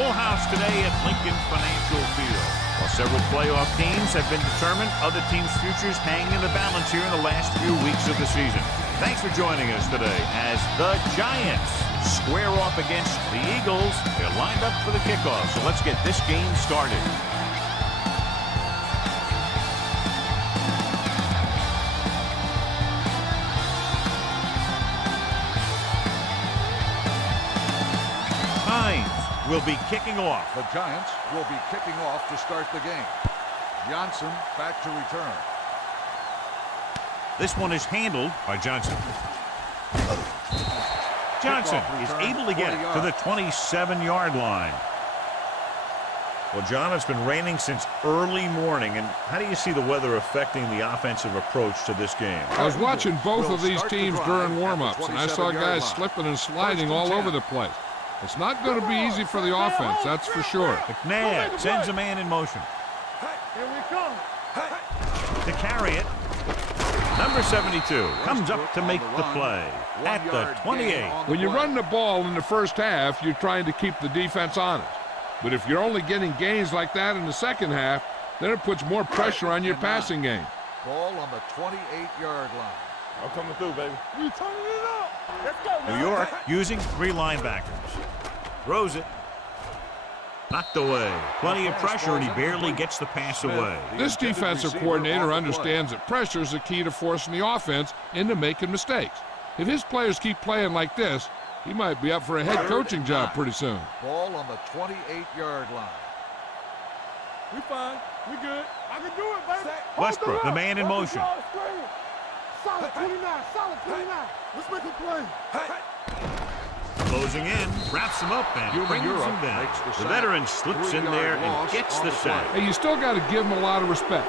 full house today at Lincoln Financial Field. While several playoff teams have been determined, other teams' futures hang in the balance here in the last few weeks of the season. Thanks for joining us today as the Giants square off against the Eagles. They're lined up for the kickoff, so let's get this game started. Will be kicking off. The Giants will be kicking off to start the game. Johnson back to return. This one is handled by Johnson. Johnson is able to get it to the 27-yard line. Well, John, it's been raining since early morning, and how do you see the weather affecting the offensive approach to this game? I was watching both of these teams during warm-ups, and I saw guys slipping and sliding all over the place. It's not going to be easy for the offense, that's for sure. McNabb sends a man in motion. Here we come. To carry it, number 72 comes up to make the play at the 28. When you run the ball in the first half, you're trying to keep the defense honest. But if you're only getting gains like that in the second half, then it puts more pressure on your passing game. Ball on the 28-yard line. I'm coming through, baby. You turning it up. Let's go, man. New York using 3 linebackers. Throws it. Knocked away. Plenty of pressure, and he barely gets the pass away. This defensive coordinator understands that pressure is the key to forcing the offense into making mistakes. If his players keep playing like this, he might be up for a head coaching job pretty soon. Ball on the 28-yard line. We fine. We good. I can do it, baby. Westbrook, the man in motion. Solid 29. Solid 29. Let's make a play. Closing in, wraps him up and brings him down. The veteran slips in there and gets the sack. Hey, you still got to give him a lot of respect.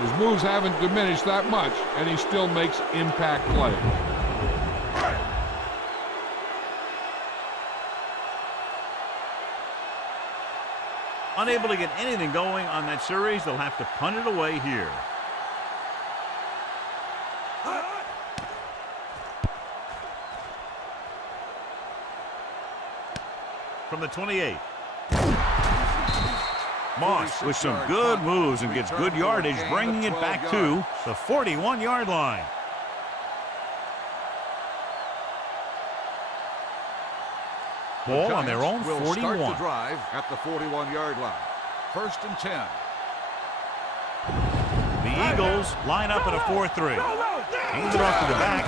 His moves haven't diminished that much, and he still makes impact plays. Unable to get anything going on that series, they'll have to punt it away here. From the 28. Moss with some good moves and gets good yardage, bringing it back to the 41-yard line. Ball on their own 41. Start the drive at the 41-yard line. 1st and 10. The Eagles line up at a 4-3. Hands it off to the back.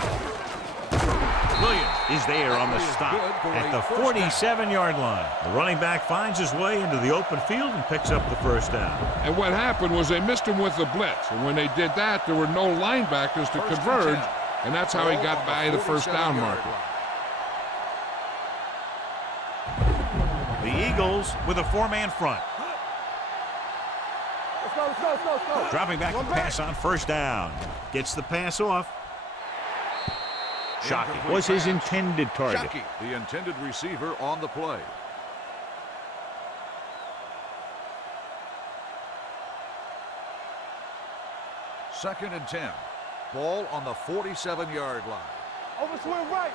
Williams is there on the stop at the 47-yard line. The running back finds his way into the open field and picks up the first down. And what happened was they missed him with the blitz. And when they did that, there were no linebackers to converge, and that's how he got by the first down marker. The Eagles with a 4-man front. Let's go. Dropping back to pass on first down. Gets the pass off. Shockey was his intended target. Shockey, the intended receiver on the play. Second and 10. Ball on the 47-yard line. Over swing right.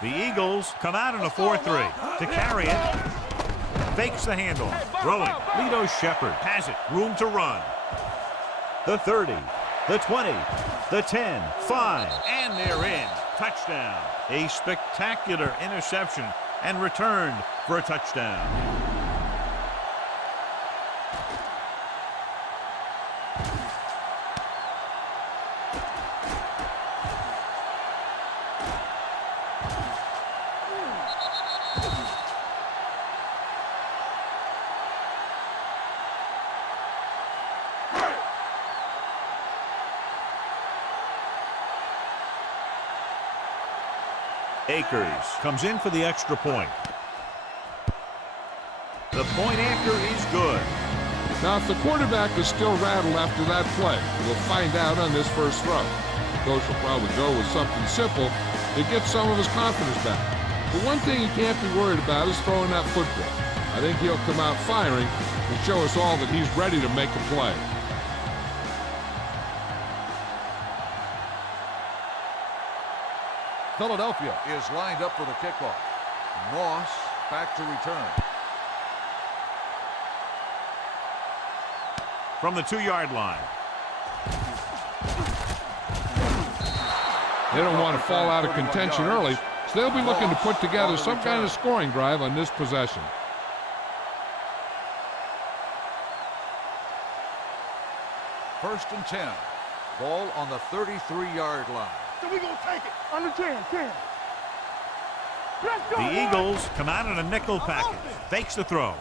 The Eagles come out in a 4-3 to carry it. Fakes the handoff. Throwing. Lito Shepherd has it. Room to run. The 30. The 20, the 10, 5, and they're in. Touchdown. A spectacular interception and returned for a touchdown. Akers comes in for the extra point. The point after is good. Now, if the quarterback is still rattled after that play, we'll find out on this first throw. The coach will probably go with something simple to get some of his confidence back. But one thing he can't be worried about is throwing that football. I think he'll come out firing and show us all that he's ready to make a play. Philadelphia is lined up for the kickoff. Moss back to return. From the 2-yard line. They don't want to fall out of contention early, so they'll be looking to put together some kind of scoring drive on this possession. First and 10. Ball on the 33-yard line. So we gonna take it. Under 10. Let's go. The Eagles come out in a nickel package. Fakes the throw.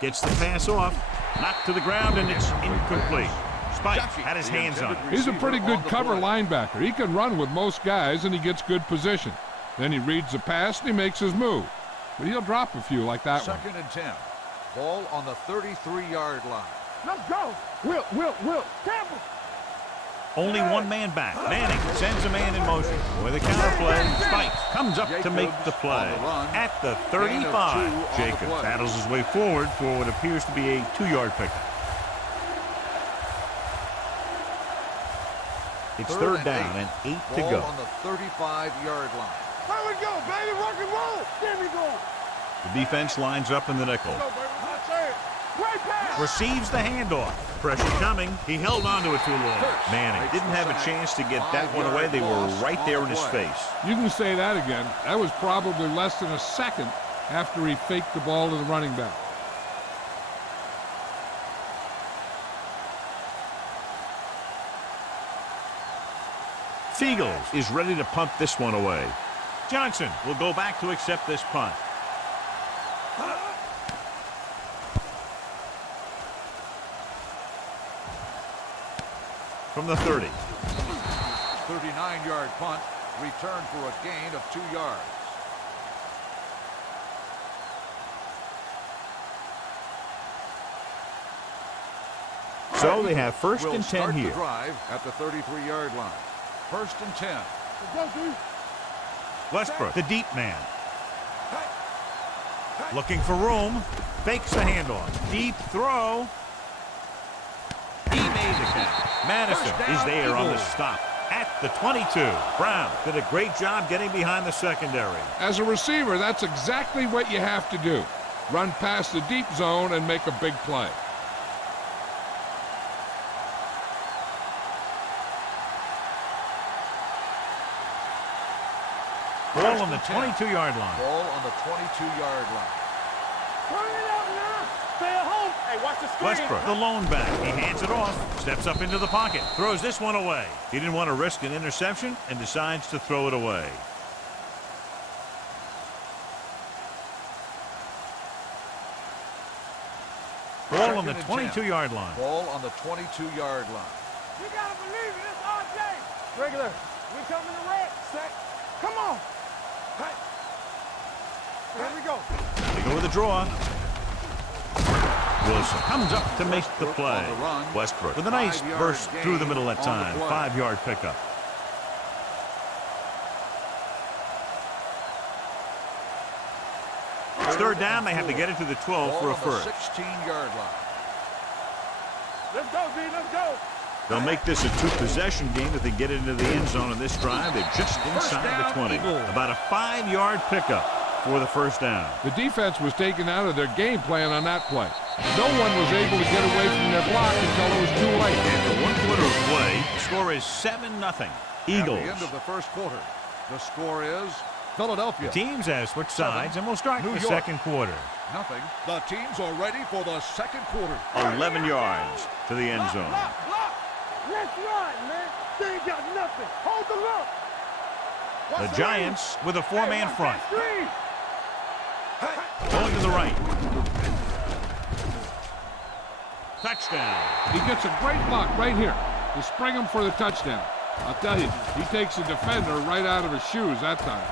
Gets the pass off. Knocked to the ground, and it's incomplete. Spike had his hands on it. He's a pretty good cover linebacker. He can run with most guys, and he gets good position. Then he reads the pass, and he makes his move. But he'll drop a few like that one. Second and 10. Ball on the 33-yard line. Let's go. Will. Campbell. Only one man back. Manning sends a man in motion. With a counter play, Spike comes up to make the play. At the 35, Jacobs battles his way forward for what appears to be a 2-yard pickup. It's third down and 8 to go. Ball on the 35-yard line. There we go, baby. Rock and roll. There we go. The defense lines up in the nickel. Go, baby. That's it. Great pass. Receives the handoff. Pressure coming. He held onto it too long. Manning didn't have a chance to get that one away. They were right there in his face. You can say that again. That was probably less than a second after he faked the ball to the running back. Fiegels is ready to punt this one away. Johnson will go back to accept this punt. From the 30. 39-yard punt. Return for a gain of 2 yards. So they have first Will and 10 start here. the drive at the 33-yard line. First and 10. Let's go, D. Westbrook, the deep man. Looking for room. Fakes the handoff. Deep throw. He made the catch. Madison is there on the stop at the 22. Brown did a great job getting behind the secondary. As a receiver, that's exactly what you have to do. Run past the deep zone and make a big play. Ball on the 22-yard line. Ball on the 22-yard line. Turn it up now. Stay at home. Hey, watch the screen. Westbrook, the lone back. He hands it off. Steps up into the pocket. Throws this one away. He didn't want to risk an interception and decides to throw it away. Ball on the 22-yard line. Ball on the 22-yard line. You gotta believe it. It's RJ. Regular. We coming to red. Set. Come on. Hey. Here we go. They go with a draw. Wilson comes up to make the play. Westbrook with a nice burst through the middle that time. 5-yard pickup. It's third down. They have to get it to the 12 for a first. 16-yard line. Let's go, D. Let's go. They'll make this a 2-possession game if they get it into the end zone in this drive. They're just inside the 20. About a 5-yard pickup for the first down. The defense was taken out of their game plan on that play. No one was able to get away from their block until it was too late. After 1 quarter of play, the score is 7-0. Eagles. At the end of the first quarter, the score is Philadelphia. Teams have switched sides, and we'll start the second quarter. Nothing. The teams are ready for the second quarter. 11 yards to the end zone. Block. Let's run, man. They ain't got nothing. Hold the look. The Giants with a 4-man front. Going to the right. Touchdown. He gets a great block right here to spring him for the touchdown. I'll tell you, he takes the defender right out of his shoes that time.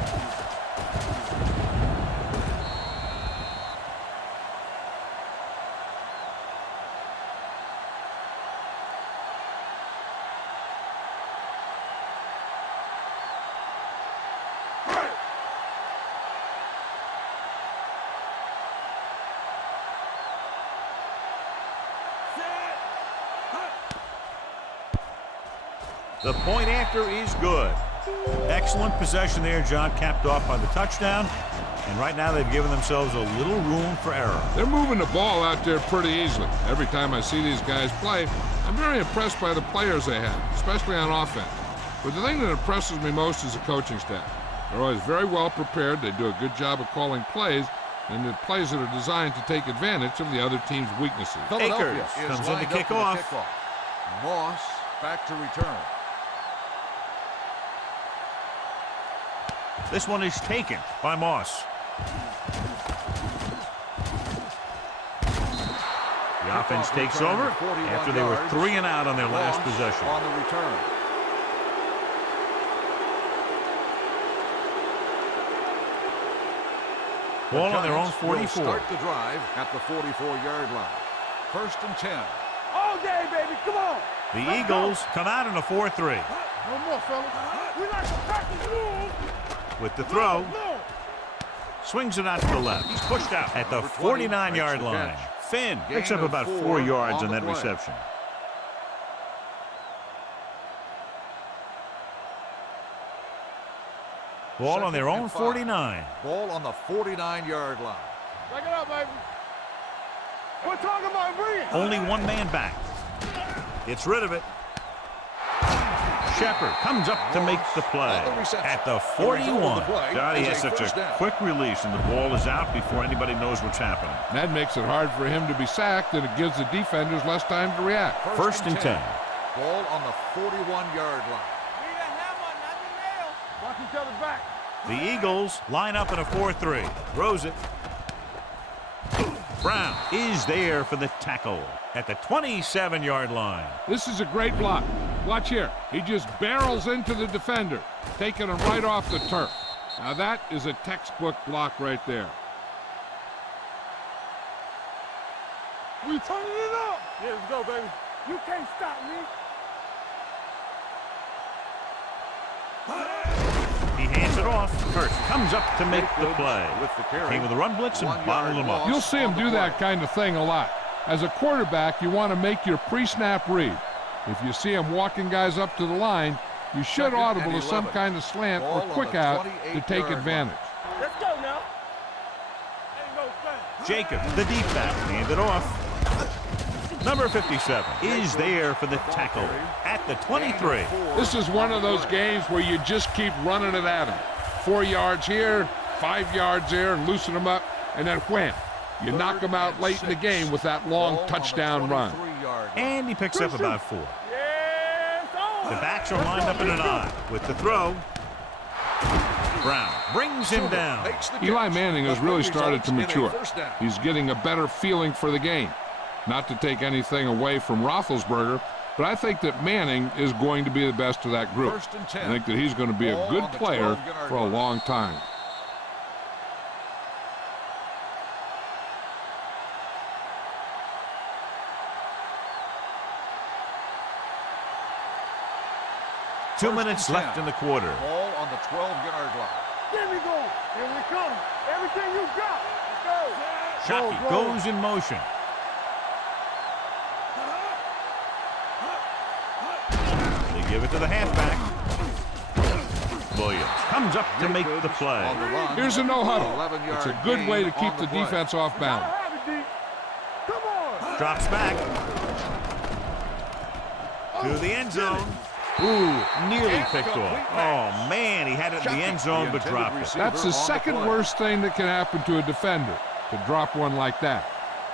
The point after is good. Excellent possession there, John, capped off by the touchdown. And right now they've given themselves a little room for error. They're moving the ball out there pretty easily. Every time I see these guys play, I'm very impressed by the players they have, especially on offense. But the thing that impresses me most is the coaching staff. They're always very well prepared. They do a good job of calling plays, and the plays that are designed to take advantage of the other team's weaknesses. Philadelphia Akers is comes in lined to up kick for the off. kickoff. Moss back to return. This one is taken by Moss. The offense takes over after they were 3 and out on their last possession. On the return. Ball on their own Giants will 44. start the drive at the 44-yard line. 1st and 10. All day, baby. Come on. The Let's Eagles come out in a 4-3. go. No more, fellas. We like to practice rules. With the throw, No. swings it out to the left. He's pushed out at the Number 20 49-yard makes the line. catch. Finn picks Gain up of about 4 4 yards on on the that play. reception. Ball on their 2nd own and 5. 49. Ball on the 49-yard line. Back it up, baby. We're talking about bringing. Only one man back. Gets rid of it. Shepard comes up to make the play On the reception. at the The result of 41. the play God, he is has a such first a down. quick release, and the ball is out before anybody knows what's happening. That makes it hard for him to be sacked, and it gives the defenders less time to react. First and 10. Ball on the 41-yard line. Need a hammer, not the nail. Watch each other's back. The Eagles line up in a 4-3. Throws it. Brown is there for the tackle at the 27-yard line. This is a great block. Watch here. He just barrels into the defender, taking him right off the turf. Now that is a textbook block right there. We turning it up. Yeah, let's go, baby. You can't stop me. He hands it off. Hurst comes up to make the play. With the carry. Came with a run blitz and 1 bottled yard him up. loss. You'll see him on the do that play. kind of thing a lot. As a quarterback, you want to make your pre-snap read. If you see him walking guys up to the line, you should 2nd audible and to some 11. kind of slant Ball or on quick the out to 28-yard take line. advantage. Let's go now. Ain't no thing. Jacob, the deep back, handed off. Number 57 is there for the tackle at the 23. This is one of those games where you just keep running it at him. 4 yards here, 5 yards there, and loosen them up, and then wham. You knock them out late in the game with that long touchdown run. And he picks up about 4. Yes, on. The backs are lined up in an I with the throw. Brown brings him down. Eli Manning has really started to mature. He's getting a better feeling for the game. Not to take anything away from Roethlisberger, but I think that Manning is going to be the best of that group. First and 10. I think that he's going to be a Ball good on the player 12-yard for a line. long time. Two First minutes and 10. left in the quarter. Ball on the 12-yard line. There we go. Here we come. Everything you got. Let's go. Shockey Go, go. goes in motion. They give it to the halfback. Williams comes up to make the play. On the run. Here's a no-huddle. 11-yard It's a good gain way to on keep the play. defense off balance. Have it, D. Come on. Drops back to the end zone. Ooh, nearly picked off. Oh, man, he had it in the end zone but dropped it. That's the second worst thing that can happen to a defender, to drop one like that.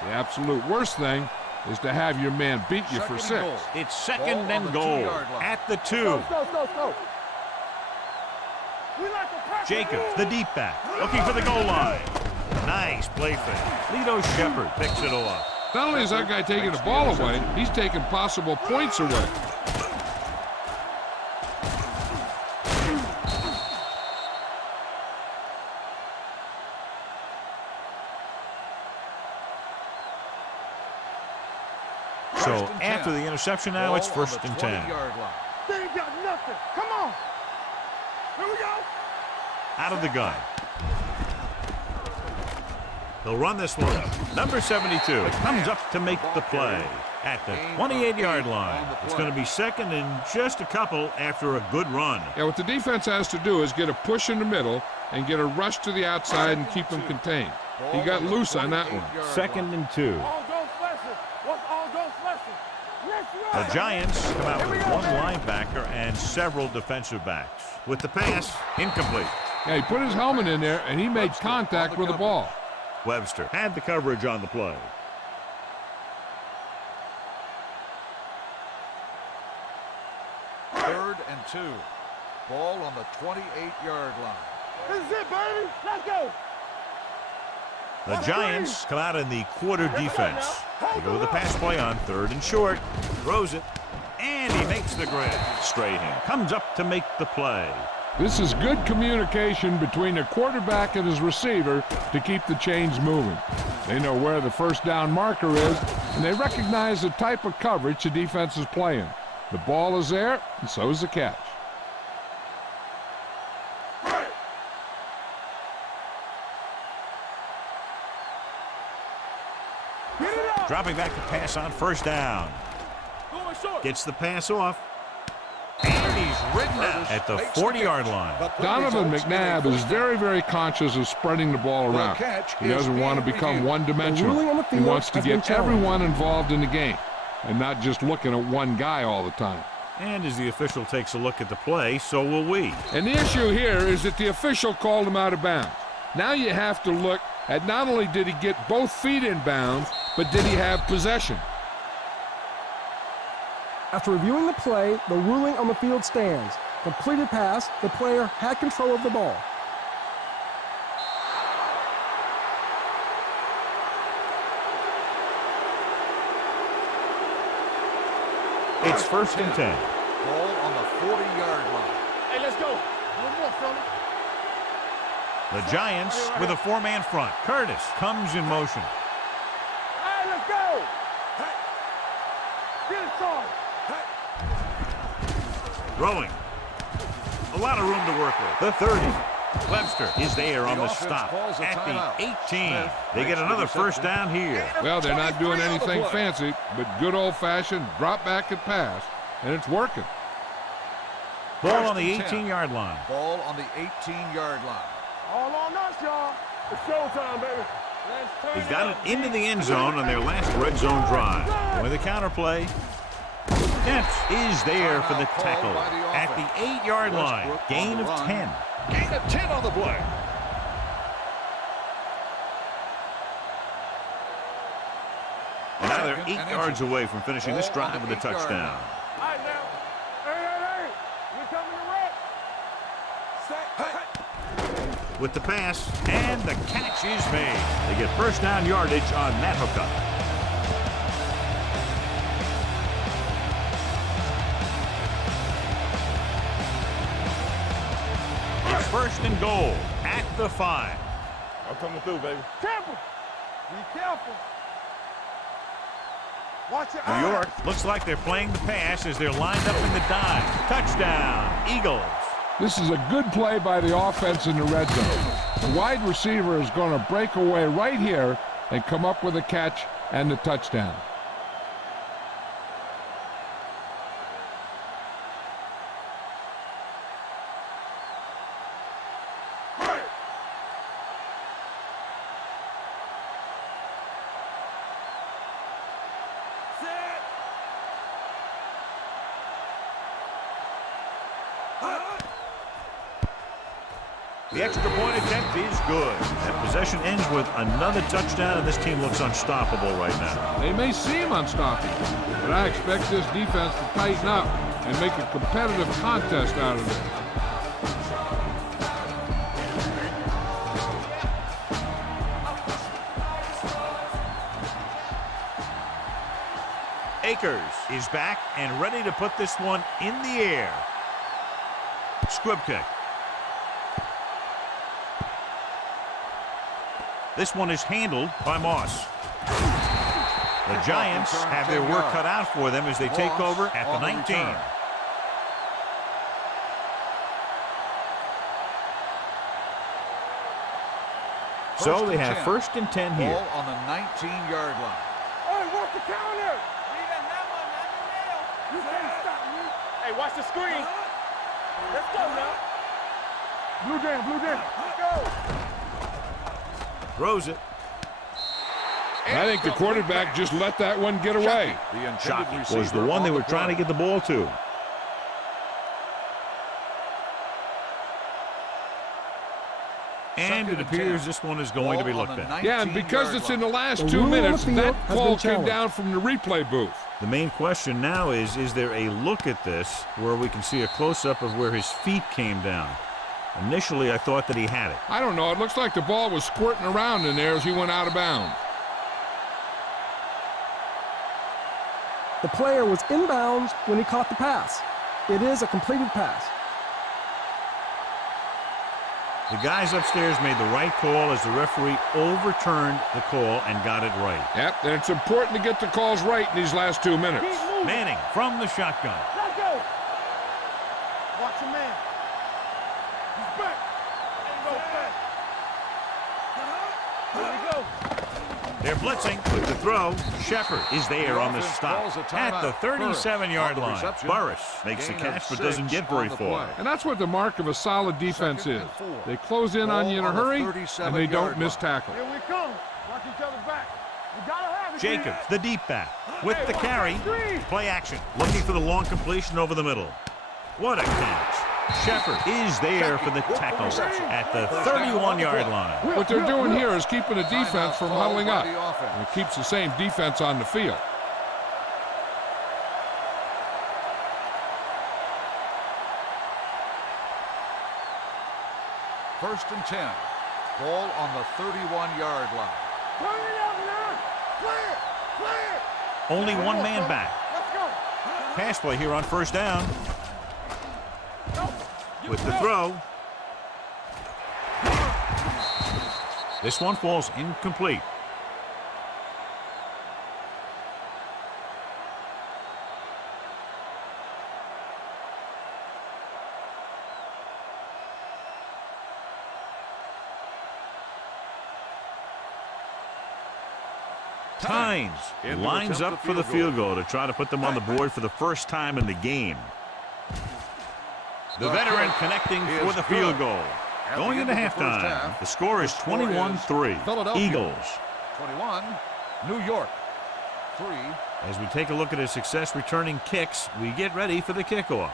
The absolute worst thing is to have your man beat you for 6. It's Ball second on and the goal 2-yard line. at the 2. Go. We like to practice Jacobs, rules. the deep back, looking for the goal line. Nice play fake. Lito Shepard picks it off. Not only is that guy taking the ball away, he's taking possible points away. So First and 10. after the interception now, it's Ball on first the and 10. 20-yard line. They ain't got nothing. Come on. Here we go. Out of the gun. He'll run this one. Number 72 comes up to make the play. at the Gain 28-yard of 8 line. on the It's play. going to be second and just a couple after a good run. Yeah, what the defense has to do is get a push in the middle and get a rush to the outside and keep them contained. He got loose on that one. Second and 2. All goes Fletcher. What's all goes Fletcher? Let's run. The Giants come out with one linebacker and several defensive backs. With the pass, incomplete. Yeah, he put his helmet in there, and he made contact with the ball. Webster had the coverage on the play. Third and 2. Ball on the 28-yard line. This is it, baby. Let's go. The Giants come out in the quarter defense. They go with the pass play on third and short. Throws it, and he makes the grab. Strahan comes up to make the play. This is good communication between the quarterback and his receiver to keep the chains moving. They know where the first down marker is, and they recognize the type of coverage the defense is playing. The ball is there, and so is the catch. Get it up. Dropping back to pass on first down. Going short. Gets the pass off. And he's ridden out at the 40-yard line. Donovan McNabb is very, very conscious of spreading the ball around. He doesn't want to become one-dimensional. He wants to get everyone involved in the game and not just looking at one guy all the time. And as the official takes a look at the play, so will we. And the issue here is that the official called him out of bounds. Now you have to look at not only did he get both feet in bounds, but did he have possession? After reviewing the play, the ruling on the field stands. Completed pass, the player had control of the ball. It's first and 10. Ball on the 40-yard line. Hey, let's go. One more, fella. The Giants with a four-man front. Curtis comes in motion. Hey, let's go. Hey. Get it started. Hey. Throwing. A lot of room to work with. The 30. Webster is there on the offense stop calls a at timeout. the 18. Smith They get makes the another first reception. down here. Well, they're not doing anything fancy, but good old-fashioned drop back and pass, and it's working. Ball on the First and 10. 18-yard line. Ball on the 18-yard line. All on us, y'all. It's showtime, baby. Let's turn He's got up. it into the end zone on their last red zone drive. With a counterplay. Dents is there for the tackle at the 8-yard line. Westbrook Gain on the of run. 10. Gain of 10 on the play. And now they're Second 8 and yards inches. away from finishing this Ball on drive the with a 8-yard touchdown. line. All right, now. Hey. We're coming to wreck. Set. With the pass, and the catch is made. They get first down yardage on that hookup. It's first and goal at the 5. I'm coming through, baby. Careful. Be careful. Watch your New eyes. York looks like they're playing the pass as they're lined up in the dive. Touchdown, Eagles. This is a good play by the offense in the red zone. The wide receiver is going to break away right here and come up with a catch and the touchdown. Set. The extra point attempt is good. That possession ends with another touchdown, and this team looks unstoppable right now. They may seem unstoppable, but I expect this defense to tighten up and make a competitive contest out of it. Akers is back and ready to put this one in the air. Squib kick. This one is handled by Moss. The Giants have their work cut out for them as they take over at the 19. So they have first and 10 here. Ball on the 19-yard line. Hey, work the counter. Hey, watch the screen. Let's go now. Blue jam, blue jam. Let's go. Throws it. I think the quarterback just let that one get away. Shockey was the one they were trying to get the ball to. And it appears this one is going to be looked at. Yeah, and because it's in the last The 2 rule on the minutes, field that has call been came challenged. down from the replay booth. The main question now is there a look at this where we can see a close-up of where his feet came down? Initially, I thought that he had it. I don't know. It looks like the ball was squirting around in there as he went out of bounds. The player was inbounds when he caught the pass. It is a completed pass. The guys upstairs made the right call as the referee overturned the call and got it right. Yep, and it's important to get the calls right in these last 2 minutes. Keep moving. Manning from the shotgun. Let's go. Watch your man. He's back. Ain't no back. Here we go. They're blitzing with the throw. Shepard is there on the stop at the 37-yard line. Burris makes the catch but doesn't get very far. And that's what the mark of a solid defense is. They close in on you in a hurry, and they don't miss tackle. Here we come. Watch each other's back. You gotta have it. Jacobs, the deep back, with the carry. Play action, looking for the long completion over the middle. What a catch. Shepard is there for the tackle at the 31-yard line. What they're doing here is keeping the defense from huddling up. And it keeps the same defense on the field. First and 10. Ball on the 31-yard line. Turn it up now. Clear. Clear. Only one man back. Let's go. Pass play here on first down. With the throw. This one falls incomplete. Tynes lines up for the field goal to try to put them on the board for the first time in the game. The veteran connecting for the field goal. Going into halftime, the score is 21-3. Eagles. 21, New York. 3. As we take a look at his success returning kicks, we get ready for the kickoff.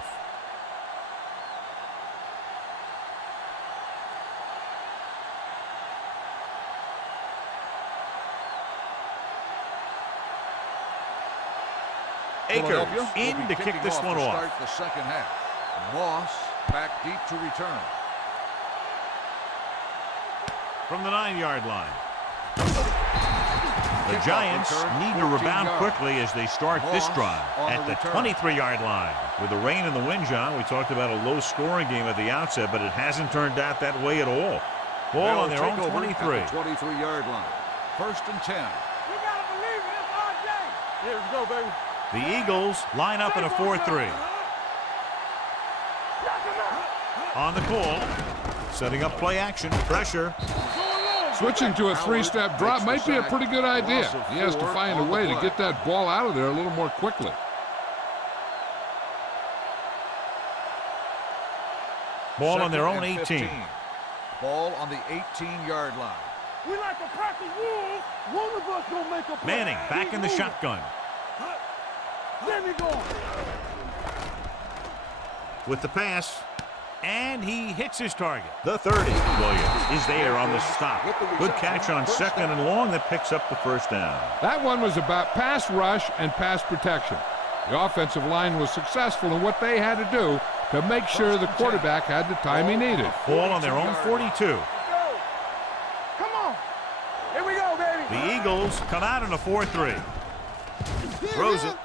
Akers in to kick this one off. Start the second half. Moss back deep to return. From the 9-yard line. The Giants need to rebound quickly as they start this drive at the 23-yard line. With the rain and the wind, John, we talked about a low-scoring game at the outset, but it hasn't turned out that way at all. Ball on their own 23. 23-yard line. First and 10. You gotta believe it. It's RJ. Here we go, baby. The Eagles line up in a 4-3. On the call, setting up play action, pressure. Switching to a 3-step drop might be a pretty good idea. He has to find a way to get that ball out of there a little more quickly. Ball on their own 18. Ball on the 18-yard line. We like a pack of wolves. One of us gonna make a play. Manning back in the shotgun. There we go. With the pass, and he hits his target. The 30. Williams is there on the stop. Good catch on second and long that picks up the first down. That one was about pass rush and pass protection. The offensive line was successful in what they had to do to make sure the quarterback had the time he needed. Ball on their own 42. Go. Come on. Here we go, baby. The Eagles come out in a 4-3. Throws it.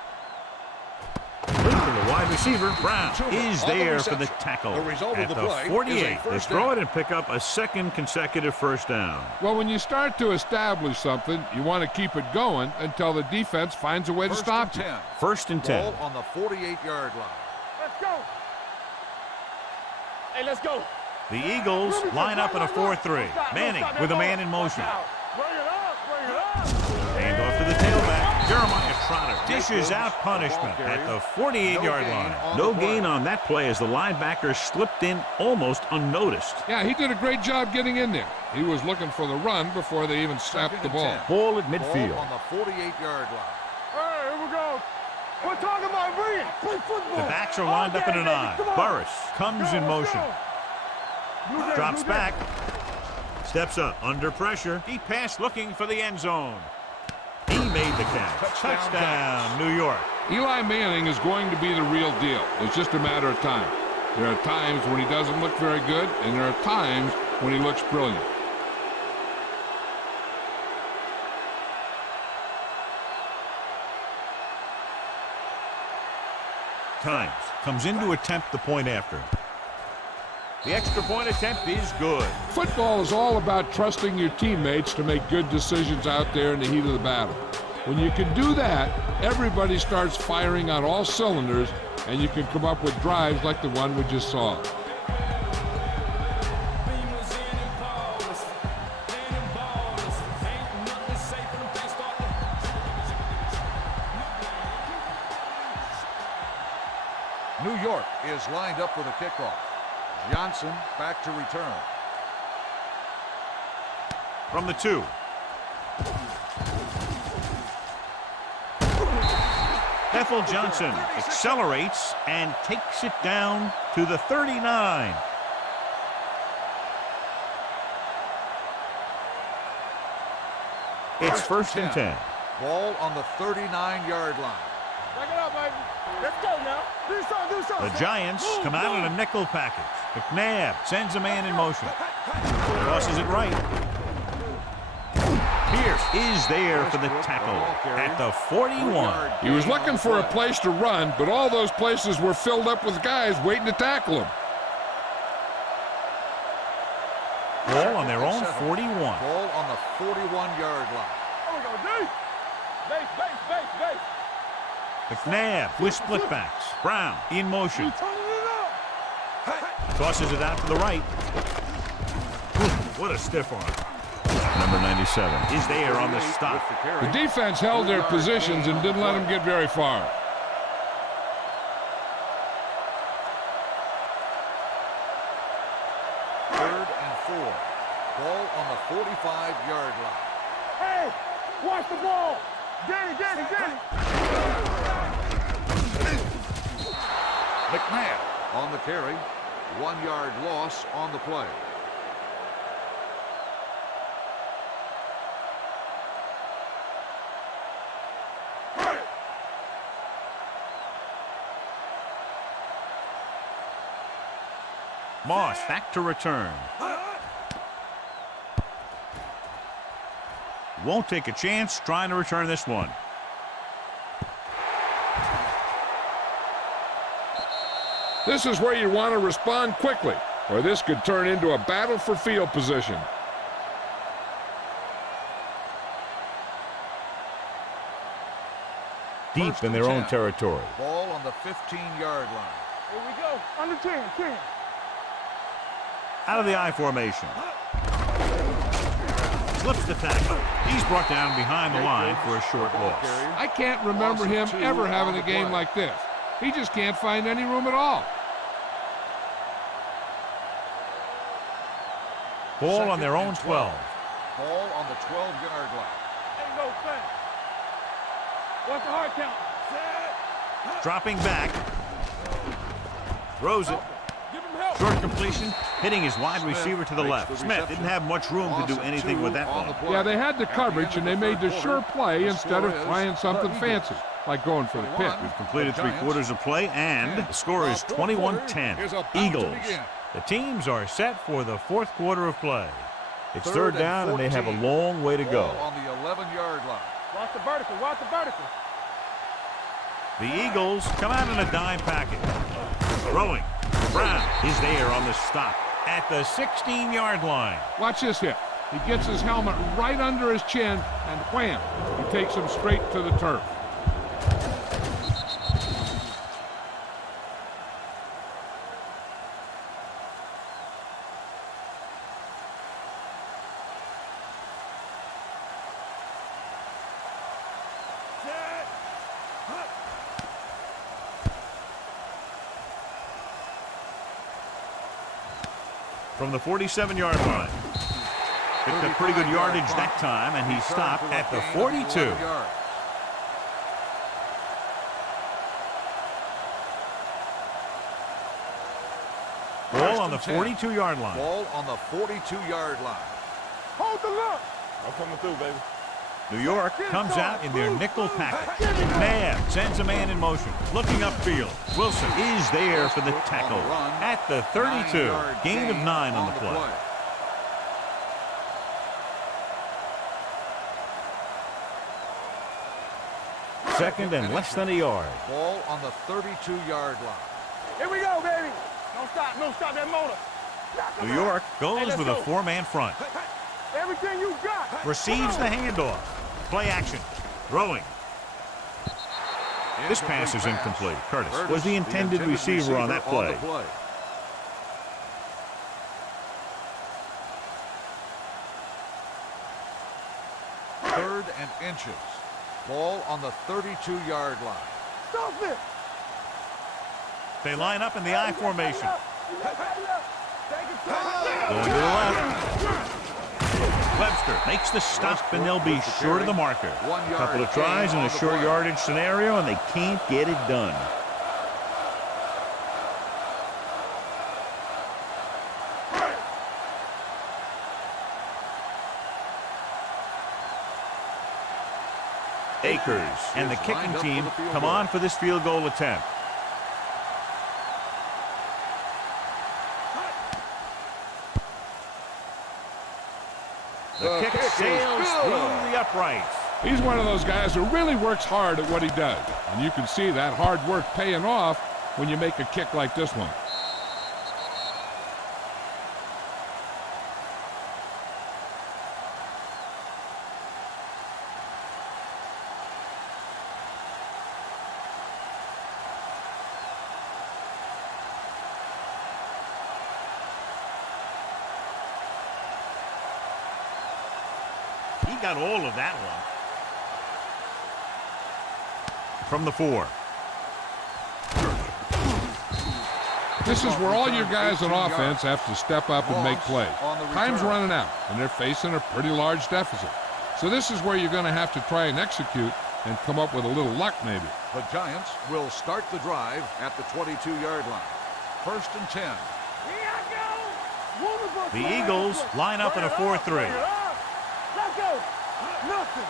The wide receiver, Brown, is there for the tackle at the 48. They throw it and pick up a second consecutive first down. Well, when you start to establish something, you want to keep it going until the defense finds a way to stop you. First and 10. Ball on the 48-yard line. Let's go. Hey, let's go. The Eagles line up in a 4-3. Manning with a man in motion. Bring it up. Bring it up. Hand off to the tailback. Jeremiah Trotter dishes out punishment at the 48-yard line. No gain on that play as the linebacker slipped in almost unnoticed. Yeah, he did a great job getting in there. He was looking for the run before they even snapped the ball. Ball at Ball midfield. on the 48-yard line. Hey, here we go. We're talking about brilliant. Play football. The backs are lined up in an I. Burris comes in motion. Drops back. Steps up under pressure. He passed looking for the end zone. He made the catch. Touchdown, New York. Eli Manning is going to be the real deal. It's just a matter of time. There are times when he doesn't look very good, and there are times when he looks brilliant. Times comes in to attempt the point after. The extra point attempt is good. Football is all about trusting your teammates to make good decisions out there in the heat of the battle. When you can do that, everybody starts firing on all cylinders, and you can come up with drives like the one we just saw. New York is lined up for the kickoff. Johnson back to return. From the 2. Ethel Johnson accelerates and takes it down to the 39. It's first and 10. Ball on the 39-yard line. Back it up, baby. Let's go now. Do something. The Giants come out in a nickel package. McNabb sends a man in motion. Crosses it right. Pierce is there for the tackle at the 41. He was looking for a place to run, but all those places were filled up with guys waiting to tackle him. Ball on their own 41. Ball on the 41-yard line. There we go, D. Base. McNabb with splitbacks. Brown in motion. Turning it up. Tosses it out to the right. What a stiff arm. Number 97 is there on the stop. The defense held their positions and didn't let them get very far. Third and 4. Ball on the 45-yard line. Hey, watch the ball. Danny. McNabb on the carry. 1-yard loss on the play. Moss back to return. Won't take a chance trying to return this one. This is where you want to respond quickly, or this could turn into a battle for field position. Deep in their own territory. Ball on the 15-yard line. Here we go. Under 10. Out of the I formation. Slips the tackle. He's brought down behind the line for a short loss. I can't remember him ever having a game like this. He just can't find any room at all. Ball on their own 12. Ball on the 12-yard line. Ain't no thing. What's the hard count? Dropping back. Throws it. Give him help. Short completion. Hitting his wide receiver to the left. Smith didn't have much room to do anything with that one. Yeah, they had the coverage, and they made the sure play instead of trying something fancy, like going for the pick. We've completed 3/4 of play, and the score is 21-10. Eagles. The teams are set for the 4th quarter of play. It's third down, and they have a long way to go. On the 11-yard line. Watch the vertical. The Eagles come out in a dime package. Throwing. Brown is there on the stop at the 16-yard line. Watch this hit. He gets his helmet right under his chin, and wham, he takes him straight to the turf. From the 47-yard line. Picked up pretty good yardage that time, and he stopped at the 42. Ball on the 42-yard line. Ball on the 42-yard line. Hold the look. I'm coming through, baby. New York comes out in their nickel package. Nabb sends a man in motion. Looking upfield. Wilson is there for the tackle at the 32. Gain of 9 on the play. Second and less than a yard. Ball on the 32-yard line. Here we go, baby. Don't stop that motor. New York goes with a 4-man front. Everything you got. Receives the handoff. Play action. Throwing. This pass is incomplete. Curtis was the intended receiver on that play. Third and inches. Ball on the 32-yard line. Stop it. They line up in the I formation. Going to the left. Webster makes the stop, and they'll be short of the marker. A couple of tries in a short yardage scenario, and they can't get it done. Akers and the kicking team come on for this field goal attempt. The kick sails through the uprights. He's one of those guys who really works hard at what he does. And you can see that hard work paying off when you make a kick like this one. He got all of that one. From the 4. This is where all your guys on offense have to step up and make plays. Time's running out, and they're facing a pretty large deficit. So this is where you're going to have to try and execute and come up with a little luck maybe. The Giants will start the drive at the 22-yard line. First and 10. The Eagles line up in a 4-3. Let's go. Nothing.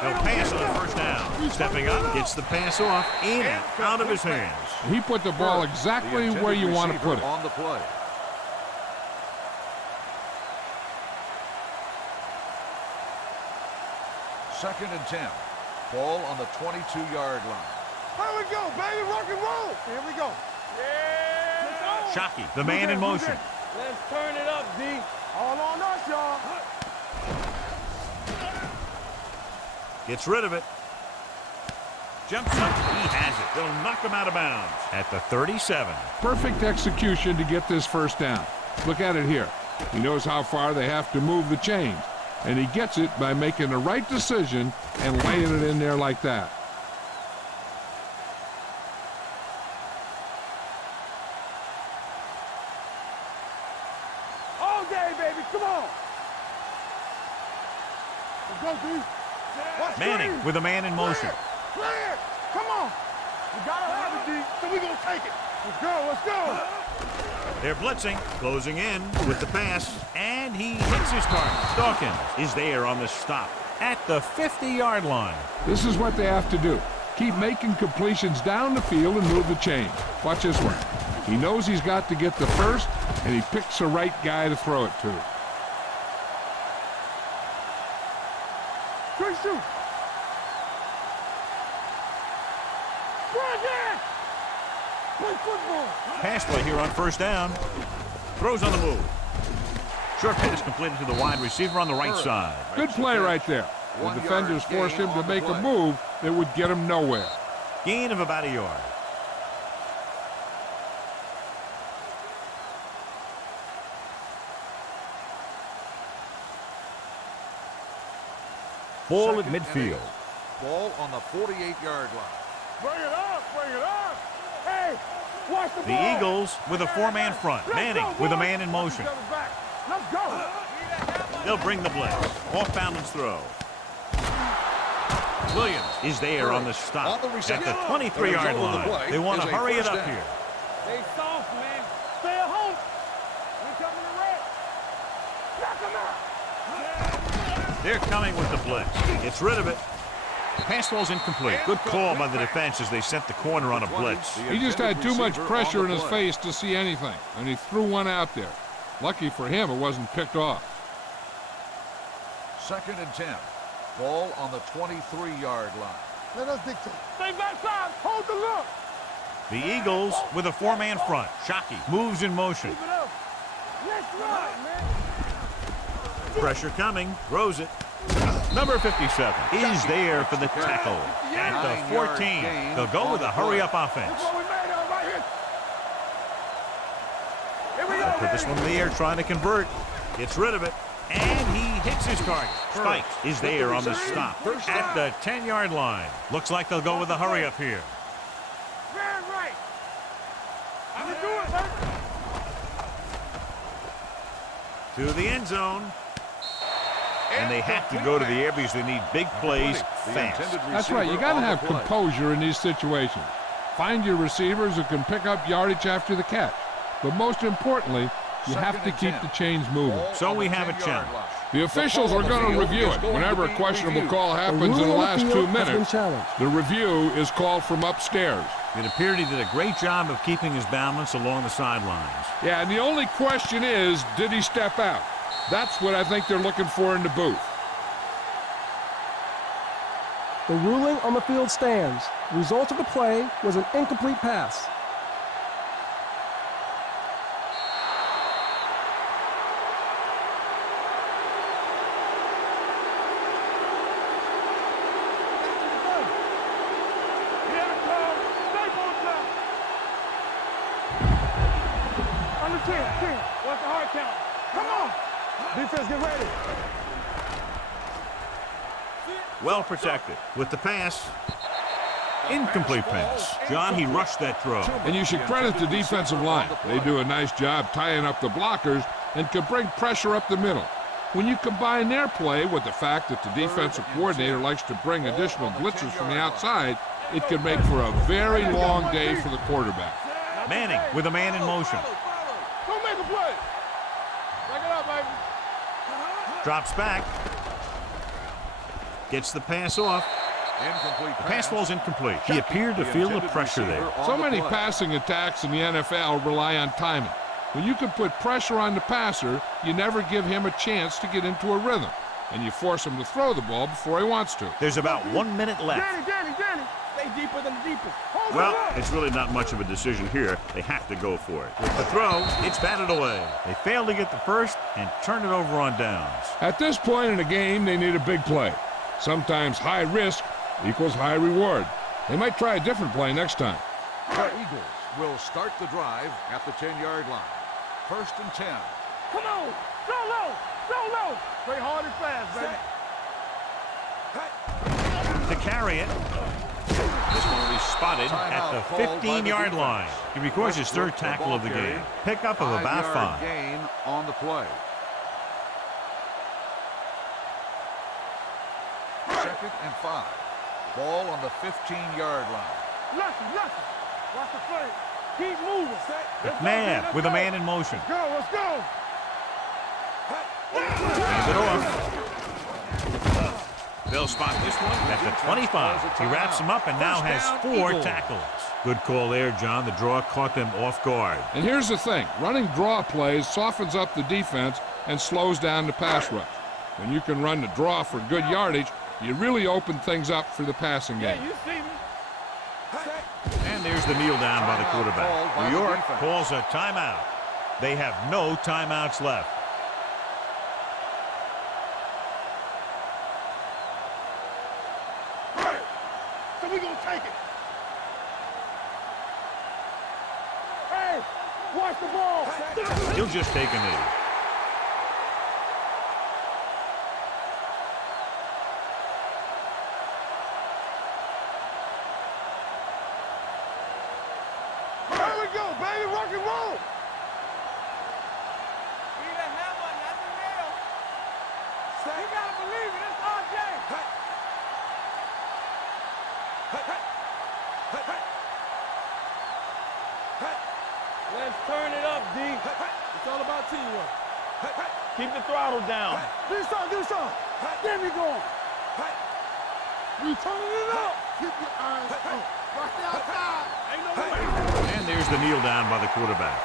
They'll pass on the first down. Stepping up, gets the pass off, in and out of his hands. He put the ball exactly where you want to put it. On the play. Second and 10. Ball on the 22-yard line. Here we go, baby. Rock and roll. Here we go. Yeah. Shockey, the man in motion. Let's turn it up, D. All on us, y'all. Gets rid of it. Jumps up. He has it. They'll knock him out of bounds at the 37. Perfect execution to get this first down. Look at it here. He knows how far they have to move the chains, and he gets it by making the right decision and laying it in there like that. All day, baby. Come on. Let's go, D. Manning with a man in motion. Clear. Come on. We gotta have it, D. So we gonna take it. Let's go. Let's go. They're blitzing, closing in with the pass, and he hits his target. Dawkins is there on the stop at the 50-yard line. This is what they have to do. Keep making completions down the field and move the chain. Watch this one. He knows he's got to get the first, and he picks the right guy to throw it to. Good shoot. Play football. Pass play here on first down. Throws on the move. Short pass completed to the wide receiver on the right side. Good play right there. The defenders forced him to make a move that would get him nowhere. Gain of about a yard. Ball at midfield. Ball on the 48-yard line. Bring it up. Bring it up. Hey, Watch the The ball. Eagles with a four-man front. Let's Manning go, with a boys. man in motion. Let's go. They'll bring the blitz. Off-balance throw. Williams is there on the stop On the at the reception. 23-yard The result of the line. play They want to is a hurry it first up down. here. Stay soft, man. Stay at home. We coming to red. Knock him out. They're coming with the blitz. Gets rid of it. Pass ball's incomplete. Good call by the defense as they set the corner on a blitz. He just had too much pressure in his face to see anything, and he threw one out there. Lucky for him, it wasn't picked off. 2nd and 10. Ball on the 23-yard line. Let us dictate. Stay backside. Hold the look. The Eagles with a four-man front. Shockey moves in motion. Keep it up. Let's run, man. Pressure coming. Throws it. Number 57 is there for the tackle. At the 9-yard 14, gain they'll go on with the a hurry-up offense. That's what we made of right here. Here we go, They'll put this one in the air trying to convert. Gets rid of it. And he hits his target. Spike is there on the stop at the 10-yard line. Looks like they'll go with a hurry-up here. Very right. I'm going to do it, man. To the end zone. And they have to go to the air because they need big plays fast. That's right. You got to have composure in these situations. Find your receivers who can pick up yardage after the catch. But most importantly, you have to keep the chains moving. So we have a challenge. The officials are going to review it. Whenever a questionable call The happens in ruling the on last field 2 has been minutes, challenged. the review is called from upstairs. It appeared he did a great job of keeping his balance along the sidelines. Yeah, and the only question is, did he step out? That's what I think they're looking for in the booth. The ruling on the field stands. The result of the play was an incomplete pass. Here it comes. Stay on top. Under 10. What's the hard count? Come on. Defense, get ready. Well protected. With the pass. Incomplete pass. John, he rushed that throw. And you should credit the defensive line. They do a nice job tying up the blockers and can bring pressure up the middle. When you combine their play with the fact that the defensive coordinator likes to bring additional blitzers from the outside, it can make for a very long day for the quarterback. Manning with a man in motion. Go make a play. Back it up, baby. Drops back. Gets the pass off. Incomplete The pass ball's incomplete. He appeared to feel the pressure there. So many passing attacks in the NFL rely on timing. When you can put pressure on the passer, you never give him a chance to get into a rhythm, and you force him to throw the ball before he wants to. There's about 1 minute left. Danny. Stay deeper than the deepest. Hold Well, it up. it's really not much of a decision here. They have to go for it. With the throw, it's batted away. They fail to get the first and turn it over on downs. At this point in the game, they need a big play. Sometimes high risk equals high reward. They might try a different play next time. The Eagles will start the drive at the 10-yard line. 1st and 10. Come on. Go low. Play hard and fast, baby. To carry it. This one will be spotted at the 15-yard line. He records his third tackle of the game. Pickup of about 5. Gain on the play. 2nd and 5. Ball on the 15-yard line. Lucky. Watch the play. Keep moving. McNabb with a man in motion. Let's go. Hands it off. They'll spot this one at the 25. He wraps him up and now has 4 tackles. Good call there, John. The draw caught them off guard. And here's the thing. Running draw plays softens up the defense and slows down the pass rush. When you can run the draw for good yardage, you really open things up for the passing game. You see me. And there's the kneel down by the quarterback. New York calls a timeout. They have no timeouts left. So we gonna take it. Hey, watch the ball. He'll just take a knee. Here we go. baby, rock and roll. Need a hammer, not the nail. You gotta believe it, it's RJ. Let's turn it up, D. It's all about teamwork. Keep the throttle down. Do something. Get me going. We turning it up. Keep your eyes up. Watch the outside. Ain't no way. And there's the kneel down by the quarterback.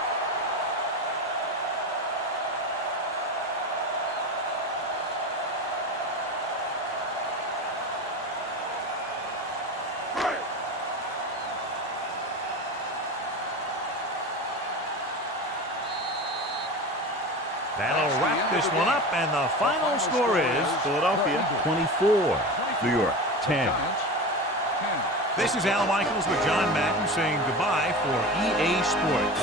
That'll wrap this one up, and the final score is Philadelphia 24, New York 10. Giants, 10. This is Al Michaels with John Madden saying goodbye for EA Sports.